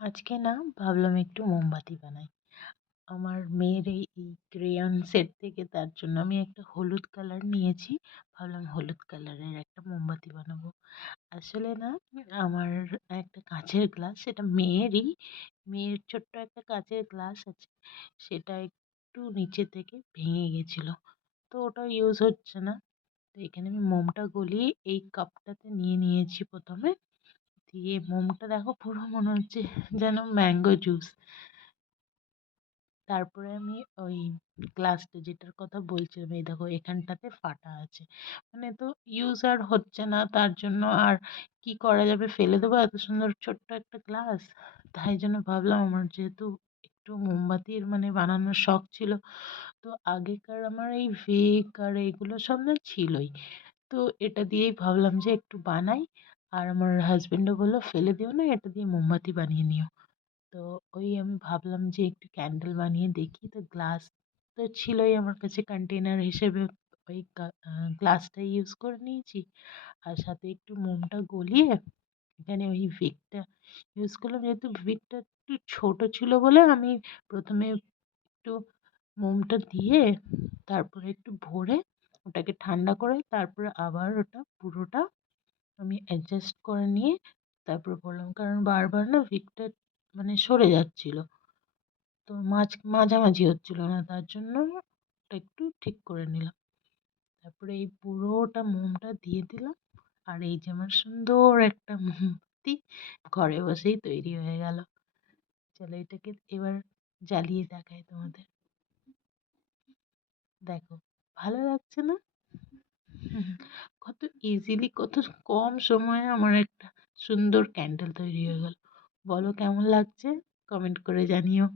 আজকে না ভাবলাম একটু মোমবাতি বানাই। আমার মেয়ের এই ক্রেয়ন সেট থেকে তার জন্য আমি একটা হলুদ কালার নিয়েছি। ভাবলাম হলুদ কালারের একটা মোমবাতি বানাবো। আসলে না আমার একটা কাঁচের গ্লাস, সেটা মেয়েরই। মেয়ের ছোট্ট একটা কাঁচের গ্লাস আছে। সেটা একটু নিচে থেকে ভেঙে গেছিলো। তো ওটা ইউজ হচ্ছে না। তো এখানে আমি মোমটা গলিয়ে এই কাপটাতে নিয়ে নিয়েছি প্রথমে। দিয়ে মোমটা দেখো পুরো মনে হচ্ছে যেন ম্যাঙ্গো জুস। তারপরে আমি ওই গ্লাসটা যেটার কথা বলছিলাম, এই দেখো এখানটাতে ফাটা আছে। মানে তো ইউজ আর হচ্ছে না, তার জন্য আর কি করা যাবে, ফেলে দেবো এত সুন্দর ছোট্ট একটা গ্লাস। তাই জন্য ভাবলাম, আমার যেহেতু একটু মোমবাতির মানে বানানোর শখ ছিল, তো আগেকার আমার এই ভেক আর এগুলো সব না ছিলই। তো এটা দিয়েই ভাবলাম যে একটু বানাই। আর আমার হাজবেন্ডও বললো ফেলে দিও না, এটা দিয়ে মোমবাতি বানিয়ে নিও। তো ওই আমি ভাবলাম যে একটু ক্যান্ডেল বানিয়ে দেখি। তো গ্লাস তো ছিলই আমার কাছে কন্টেনার হিসেবে, ওই গ্লাসটাই ইউজ করে নিয়েছি। আর সাথে একটু মোমটা গলিয়ে এখানে ওই ভিকটা ইউজ করলাম। যেহেতু ভিকটা একটু ছোট ছিল বলে আমি প্রথমে একটু মোমটা দিয়ে তারপরে একটু ভরে ওটাকে ঠান্ডা করে তারপরে আবার ওটা পুরোটা আমি অ্যাডজাস্ট করে নিয়ে তারপর পড়লাম, কারণ বারবার না ভিকটা মানে সরে যাচ্ছিল। তো মাঝামাঝি হচ্ছিল না, তার জন্য ওটা একটু ঠিক করে নিলাম। তারপরে এই পুরোটা মোমটা দিয়ে দিলাম। আর এই যে আমার সুন্দর একটা মোমবাতি ঘরে বসেই তৈরি হয়ে গেল। চলো এটাকে এবার জ্বালিয়ে দেখাই তোমাদের। দেখো, ভালো লাগছে না? কত ইজিলি, কত কম সময়ে আমার একটা সুন্দর ক্যান্ডেল তৈরি হয়ে গেল। বলো কেমন লাগছে, কমেন্ট করে জানিও।